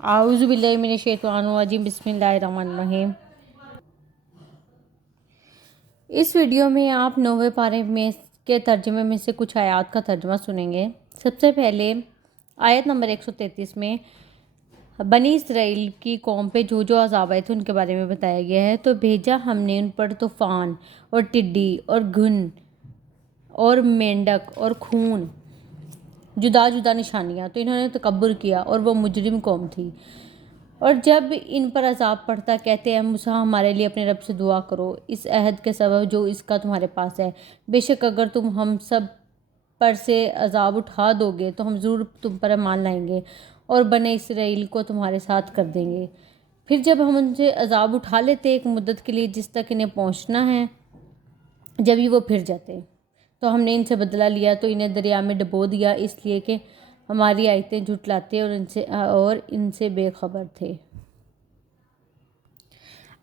आऊज़ु बिल्लाहि मिनश शैतानिर रजीम बिस्मिल्लाहिर रहमानिर रहीम। इस वीडियो में आप 9वें पारे में के तर्जुमे में से कुछ आयत का तर्जुमा सुनेंगे। सबसे पहले आयत नंबर 133 में बनी इसराइल की कौम पे जो जो अज़ाब आए थे उनके बारे में बताया गया है। तो भेजा हमने उन पर तूफ़ान और टिड्डी और घुन और मेंढक और खून, जुदा जुदा निशानियाँ, तो इन्होंने तकब्बुर किया और वो मुजरिम कौम थी। और जब इन पर अजाब पड़ता कहते हैं मूसा हमारे लिए अपने रब से दुआ करो इस अहद के सबब जो इसका तुम्हारे पास है। बेशक अगर तुम हम सब पर से अजाब उठा दोगे तो हम ज़रूर तुम पर ईमान लाएंगे और बने इसराइल को तुम्हारे साथ कर देंगे। फिर जब हम उनसे अजाब उठा लेते एक मुद्दत के लिए जिस तक इन्हें पहुंचना है, जब ही वो फिर जाते तो हमने इनसे बदला लिया तो इन्हें दरिया में डुबो दिया, इसलिए कि हमारी आयतें झुटलाते और इनसे बेखबर थे।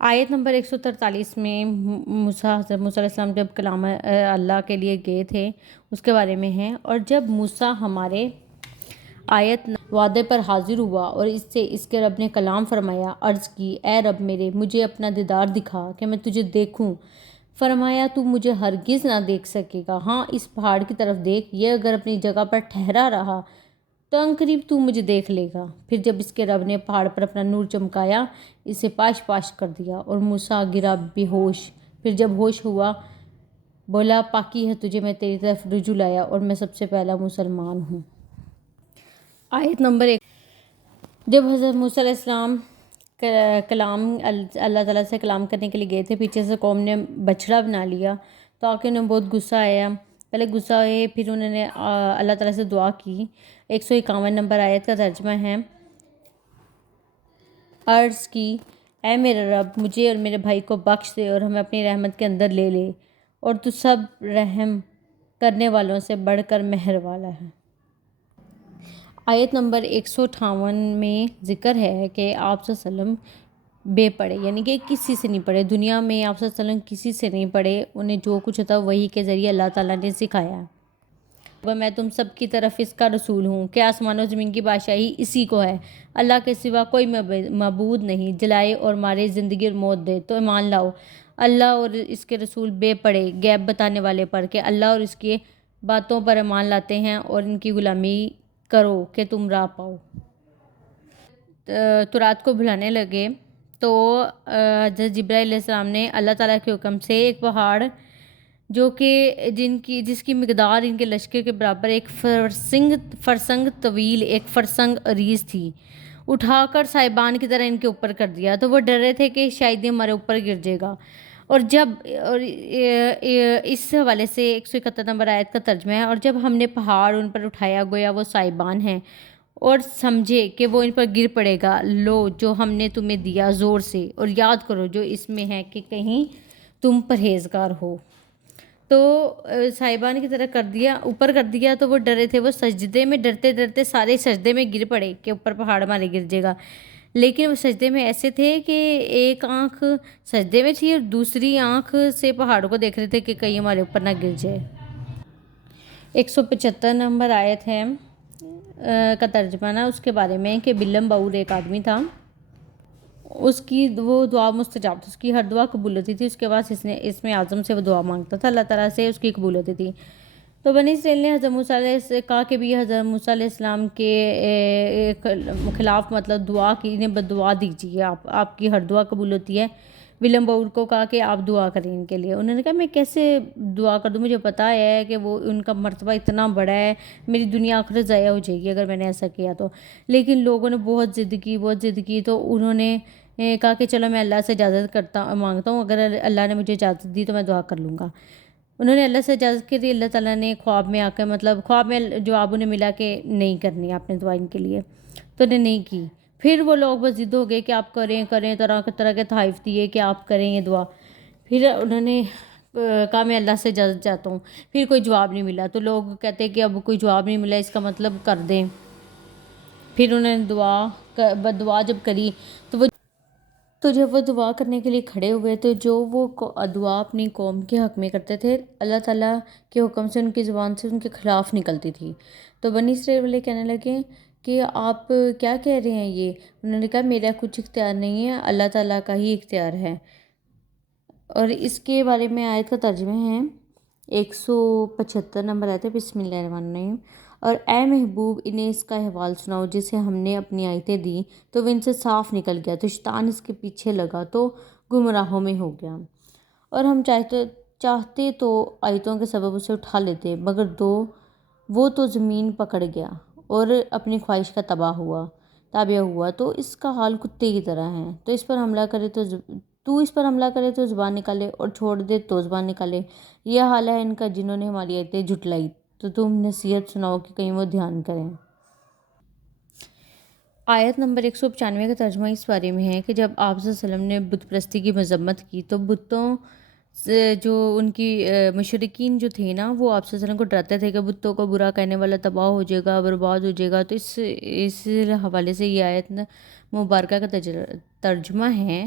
आयत नंबर 143 में हज़रत मूसा अलैहिस्सलाम जब कलाम अल्लाह के लिए गए थे उसके बारे में है। और जब मूसा हमारे आयत वादे पर हाजिर हुआ और इससे इसके रब ने कलाम फरमाया, अर्ज़ की ए रब मेरे मुझे अपना दीदार दिखा कि मैं तुझे देखूं। फरमाया तू मुझे हरगिज़ ना देख सकेगा, हाँ इस पहाड़ की तरफ देख, ये अगर अपनी जगह पर ठहरा रहा तो अनकरीब तू मुझे देख लेगा। फिर जब इसके रब ने पहाड़ पर अपना नूर चमकाया इसे पाश पाश कर दिया और मूसा गिरा बेहोश। फिर जब होश हुआ बोला पाकी है तुझे, मैं तेरी तरफ रुजू लाया और मैं सबसे पहला मुसलमान हूँ। आयत नंबर 1। जब हज़रत मूसा अलैहिस्सलाम कलाम अल्लाह ताला से कलाम करने के लिए गए थे, पीछे से कौम ने बछड़ा बना लिया तो आके उन्हें बहुत गुस्सा आया। पहले गुस्सा आए फिर उन्होंने अल्लाह ताला से दुआ की। 151 नंबर आयत का तर्जुमा है, अर्ज़ की ऐ मेरे रब मुझे और मेरे भाई को बख्श दे और हमें अपनी रहमत के अंदर ले ले, और तू सब रहम करने वालों से बढ़कर मेहर वाला है। आयत नंबर 158 में ज़िक्र है कि आप सल्लम बेपढ़े यानी कि किसी से नहीं पढ़े, दुनिया में आप सल्लम किसी से नहीं पढ़े, उन्हें जो कुछ होता वही के ज़रिए अल्लाह ताला ने सिखाया। वह मैं तुम सब की तरफ इसका रसूल हूँ कि आसमान और ज़मीन की बादशाही इसी को है, अल्लाह के सिवा कोई मबूद नहीं, जलाए और मारे ज़िंदगी और मौत दे तो ईमान लाओ अल्लाह और इसके रसूल बेपढ़े गैब बताने वाले पर कि अल्लाह और इसके बातों पर ईमान लाते हैं और इनकी गुलामी करो कि तुम राह पाओ। तो रात को भुलाने लगे तो हज़रत जिब्राइल अलैहिस्सलाम ने अल्लाह ताला के हुक्म से एक पहाड़ जो कि जिसकी मिकदार इनके लश्कर के बराबर एक फरसंग तवील एक फरसंग अरीज थी उठाकर साहिबान की तरह इनके ऊपर कर दिया। तो वो डर रहे थे कि शायद ये हमारे ऊपर गिर जाएगा। और जब इस हवाले से 171 नंबर आयत का तर्जुमा है, और जब हमने पहाड़ उन पर उठाया गोया वो साहिबान हैं और समझे कि वो इन पर गिर पड़ेगा, लो जो हमने तुम्हें दिया ज़ोर से और याद करो जो इसमें है कि कहीं तुम परहेजगार हो। तो साहिबान की तरह कर दिया, ऊपर कर दिया। तो वो डरे थे, वो सजदे में डरते डरते सारे सजदे में गिर पड़े कि ऊपर पहाड़ हमारे गिर जाएगा। लेकिन वो सजदे में ऐसे थे कि एक आंख सजदे में थी और दूसरी आंख से पहाड़ को देख रहे थे कि कहीं हमारे ऊपर ना गिर जाए। 175 नंबर आयत है का तर्जुमा ना उसके बारे में कि बिल्लम बाऊर एक आदमी था, उसकी वो दुआ मुस्तजाब थी, उसकी हर दुआ कबूल होती थी। उसके बाद इसमें आज़म से वो दुआ मांगता था, अल्लाह ताला से उसकी कबूल होती थी। तो बनी इसराइल ने हज़रत मूसा से कहा कि भी हज़रत मूसा अलैहिस्सलाम के खिलाफ़ मतलब दुआ की, इन्हें बददुआ दीजिए, आपकी हर दुआ कबूल होती है। विलम बऊर को कहा कि आप दुआ करें इनके लिए। उन्होंने कहा मैं कैसे दुआ कर दूँ, मुझे पता है कि वो उनका मर्तबा इतना बड़ा है, मेरी दुनिया आखिरत ज़ाया हो जाएगी अगर मैंने ऐसा किया तो। लेकिन लोगों ने बहुत ज़िद की तो उन्होंने कहा कि चलो मैं अल्लाह से इजाज़त मांगता हूँ, अगर अल्लाह ने मुझे इजाज़त दी तो मैं दुआ कर लूँगा। उन्होंने अल्लाह से इजाज़त की थी, अल्लाह ताला ने ख्वाब में आकर मतलब ख्वाब में जवाब उन्हें मिला कि नहीं करनी आपने दुआ इनके लिए, तो उन्हें नहीं की। फिर वो लोग बस ज़िद हो गए कि आप करें तरह तरह के तहाइफ दिए कि आप करें ये दुआ। फिर उन्होंने कहा मैं अल्लाह से इजाज़त चाहता हूँ। फिर कोई जवाब नहीं मिला तो लोग कहते हैं कि अब कोई जवाब नहीं मिला इसका मतलब कर दें। फिर उन्होंने दुआ जब करी तो जब वो दुआ करने के लिए खड़े हुए तो जो वो दुआ अपनी कौम के हक़ में करते थे अल्लाह ताला के हुक्म से उनकी ज़ुबान से उनके ख़िलाफ़ निकलती थी। तो बनी इसराइल वाले कहने लगे کہ آپ کیا کہہ رہے ہیں یہ؟ انہوں نے کہا میرا کچھ اختیار نہیں ہے، اللہ تعالیٰ کا ہی اختیار ہے۔ اور اس کے بارے میں آیت کا ترجمہ ہے 175 نمبر آیت ہے، بسم اللہ الرحمن الرحیم۔ اور اے محبوب انہیں اس کا احوال سناؤ جسے ہم نے اپنی آیتیں دیں تو وہ ان سے صاف نکل گیا، تو شیطان اس کے پیچھے لگا تو گمراہوں میں ہو گیا، اور ہم چاہتے تو آیتوں کے سبب اسے اٹھا لیتے، مگر وہ تو زمین پکڑ گیا اور اپنی خواہش کا تابع ہوا، تو اس کا حال کتے کی طرح ہے۔ تو اس پر حملہ کرے تو زبان نکالے، اور چھوڑ دے تو زبان نکالے۔ یہ حال ہے ان کا جنہوں نے ہماری آیتیں جھٹلائی، تو تم نصیحت سناؤ کہ کہیں وہ دھیان کریں۔ آیت نمبر 195 کا ترجمہ اس بارے میں ہے کہ جب آپ صلی اللہ علیہ وسلم نے بت پرستی کی مذمت کی تو بتوں سے جو ان کی مشرکین جو تھے نا، وہ آپ صلی اللہ علیہ وسلم کو ڈراتے تھے کہ بتوں کو برا کہنے والا تباہ ہو جائے گا، برباد ہو جائے گا۔ تو اس حوالے سے یہ آیت مبارکہ کا ترجمہ ہے،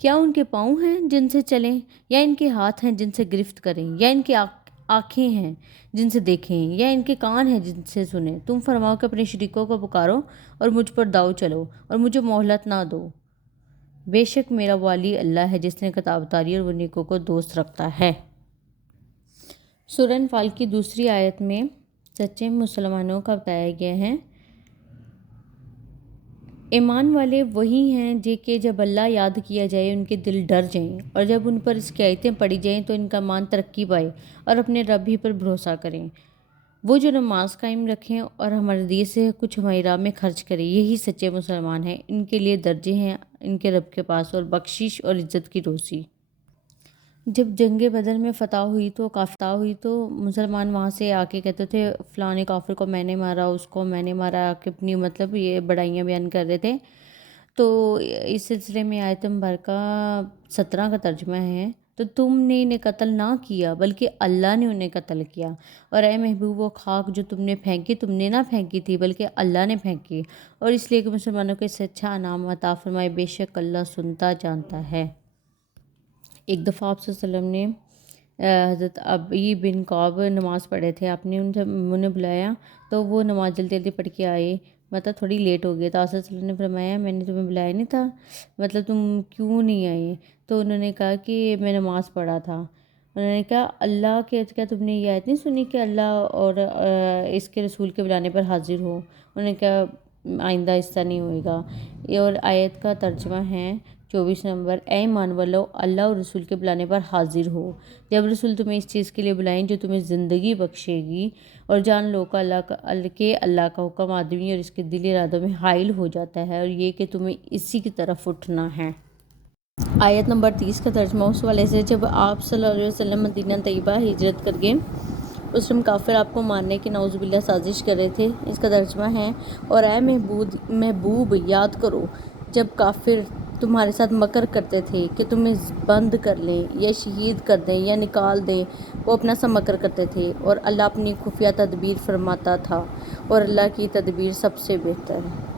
کیا ان کے پاؤں ہیں جن سے چلیں، یا ان کے ہاتھ ہیں جن سے گرفت کریں، یا ان کی آنکھیں ہیں جن سے دیکھیں، یا ان کے کان ہیں جن سے سنیں؟ تم فرماؤ کہ اپنے شریکوں کو پکارو اور مجھ پر داؤ چلو اور مجھے مہلت نہ دو، بے شک میرا والی اللہ ہے جس نے کتاب اتاری اور وہ نیکوں کو دوست رکھتا ہے۔ سورہ انفال کی دوسری آیت میں سچے مسلمانوں کا بتایا گیا ہے۔ ایمان والے وہی ہیں کہ جب اللہ یاد کیا جائے ان کے دل ڈر جائیں، اور جب ان پر اس کی آیتیں پڑھی جائیں تو ان کا ایمان ترقی پائے اور اپنے رب ہی پر بھروسہ کریں۔ وہ جو نماز قائم رکھیں اور ہمارے دیے سے کچھ ہماری راہ میں خرچ کریں، یہی سچے مسلمان ہیں۔ ان کے لیے درجے ہیں ان کے رب کے پاس، اور بخشش اور عزت کی روزی۔ جب جنگ بدر میں فتح ہوئی تو مسلمان وہاں سے آ کے کہتے تھے فلاں کافر کو میں نے مارا، اس کو میں نے مارا، کہ اپنی مطلب یہ بڑائیاں بیان کر رہے تھے۔ تو اس سلسلے میں آیت مبارکہ 17 کا ترجمہ ہے، تو تم نے انہیں قتل نہ کیا بلکہ اللہ نے انہیں قتل کیا، اور اے محبوب وہ خاک جو تم نے پھینکی تم نے نہ پھینکی تھی بلکہ اللہ نے پھینکی، اور اس لیے کہ مسلمانوں کو اس سے اچھا انعام عطا فرمائے، بے شک اللہ سنتا جانتا ہے۔ ایک دفعہ آپ صلی اللہ علیہ وسلم نے حضرت ابی بن کعب نماز پڑھے تھے، آپ نے انہیں بلایا تو وہ نماز جلدی جلدی پڑھ کے آئے، مطلب تھوڑی لیٹ ہو گئی، تو آپ صلی اللہ علیہ وسلم نے فرمایا میں نے تمہیں بلایا نہیں تھا، مطلب تم کیوں نہیں آئے؟ تو انہوں نے کہا کہ میں نماز پڑھا تھا۔ انہوں نے کہا اللہ کے کیا تم نے یہ آیت نہیں سنی کہ اللہ اور اس کے رسول کے بلانے پر حاضر ہو؟ انہوں نے کہا آئندہ ایسا نہیں ہوئے گا۔ یہ اور آیت کا ترجمہ ہے 24 نمبر، اے ایمان والو اللہ اور رسول کے بلانے پر حاضر ہو، جب رسول تمہیں اس چیز کے لیے بلائیں جو تمہیں زندگی بخشے گی، اور جان لو کہ اللہ کا حکم آدمی اور اس کے دلی ارادوں میں حائل ہو جاتا ہے، اور یہ کہ تمہیں اسی کی طرف اٹھنا ہے۔ آیت نمبر 30 کا ترجمہ اس والے سے، جب آپ صلی اللہ علیہ وسلم مدینہ طیبہ ہجرت کر گئے اس ٹائم کافر آپ کو مارنے کی نعوذ باللہ سازش کر رہے تھے۔ اس کا ترجمہ ہے، اور اے محبوب یاد کرو جب کافر تمہارے ساتھ مکر کرتے تھے کہ تمہیں بند کر لیں یا شہید کر دیں یا نکال دیں، وہ اپنا سا مکر کرتے تھے، اور اللہ اپنی خفیہ تدبیر فرماتا تھا، اور اللہ کی تدبیر سب سے بہتر ہے۔